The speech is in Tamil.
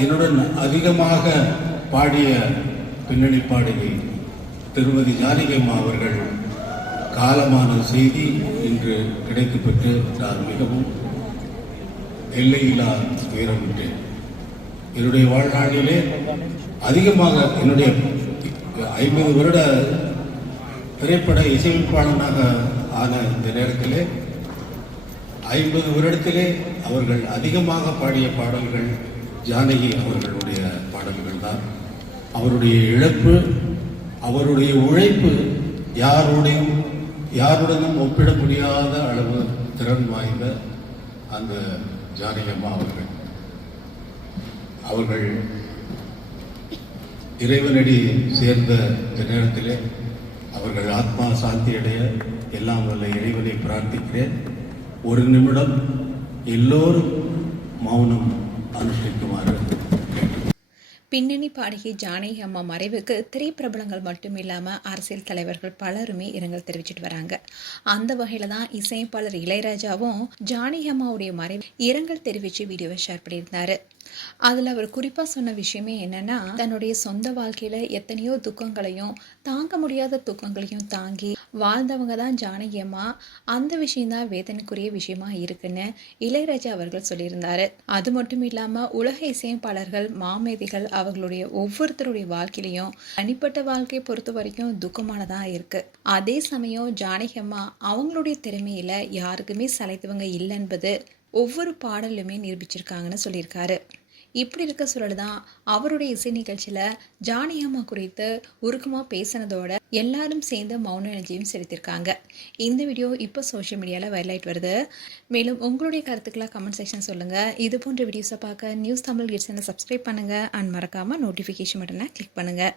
என்னுடன் அதிகமாக பாடிய பின்னணி பாடகி திருமதி ஜானகியம்மா அவர்கள் காலமான செய்தி இன்று கிடைக்கப்பெற்று நான் மிகவும் எல்லையில்லா துயரமிட்டேன். என்னுடைய வாழ்நாளிலே அதிகமாக என்னுடைய 50 வருட திரைப்பட இசையமைப்பாளனாக ஆன இந்த நேரத்திலே 50 வருடத்திலே அவர்கள் அதிகமாக பாடிய பாடல்கள் ஜானகி அவர்களுடைய பாடல்கள் தான். அவருடைய இழப்பு, அவருடைய உழைப்பு யாருடனும் ஒப்பிட முடியாத அளவு திறன் வாய்ந்த அந்த ஜானகி அம்மா அவர்கள் இறைவனடி சேர்ந்த இந்த நேரத்திலே அவர்கள் ஆத்மா சாந்தி அடைய எல்லாம் வல்ல இறைவனை பிரார்த்திக்கிறேன். ஒரு நிமிடம் எல்லோரும் மௌனம் அனுஷ்டிக்குமாறு. பின்னணி பாடகி ஜானகி அம்மா மறைவுக்கு திரைப்பிரபலங்கள் மட்டும் இல்லாமல் அரசியல் தலைவர்கள் பலருமே இரங்கல் தெரிவிச்சிட்டு வராங்க. அந்த வகையில் தான் இசையமைப்பாளர் இளையராஜாவும் ஜானகி அம்மாவுடைய மறைவு இரங்கல் தெரிவித்து வீடியோவை ஷேர் பண்ணியிருந்தாரு. அதில் அவர் குறிப்பாக சொன்ன விஷயமே என்னன்னா, தன்னுடைய சொந்த வாழ்க்கையில் எத்தனையோ துக்கங்களையும் தாங்க முடியாத துக்கங்களையும் தாங்கி வாழ்ந்தவங்க தான் ஜானகி அம்மா. அந்த விஷயம்தான் வேதனைக்குரிய விஷயமா இருக்குன்னு இளையராஜா அவர்கள் சொல்லியிருந்தாரு. அது மட்டும் இல்லாமல் உலக இசையமைப்பாளர்கள் மாமேதைகள் அவர்களுடைய ஒவ்வொருத்தருடைய வாழ்க்கையிலையும் தனிப்பட்ட வாழ்க்கையை பொறுத்த வரைக்கும் துக்கமானதாக இருக்கு. அதே சமயம் ஜானகி அம்மா அவங்களுடைய திறமையில யாருக்குமே சளைத்தவங்க இல்லை என்பது ஒவ்வொரு பாடலுமே நிரூபிச்சிருக்காங்கன்னு சொல்லியிருக்காரு. இப்படி இருக்க சூழல் தான் அவருடைய இசை நிகழ்ச்சியில் ஜானகி அம்மா குறித்து உருக்கமாக பேசினதோட எல்லாரும் சேர்ந்து மௌன அஞ்சலியும் செலுத்தியிருக்காங்க. இந்த வீடியோ இப்போ சோஷியல் மீடியாவில் வைரல் ஆகிட்டு வருது. மேலும் உங்களுடைய கருத்துக்களை கமெண்ட் செக்ஷன் சொல்லுங்கள். இது போன்ற வீடியோஸை பார்க்க நியூஸ் தமிழ் கிட்ஸ் சப்ஸ்கிரைப் பண்ணுங்கள் அண்ட் மறக்காமல் நோட்டிஃபிகேஷன் பட்டனை கிளிக் பண்ணுங்கள்.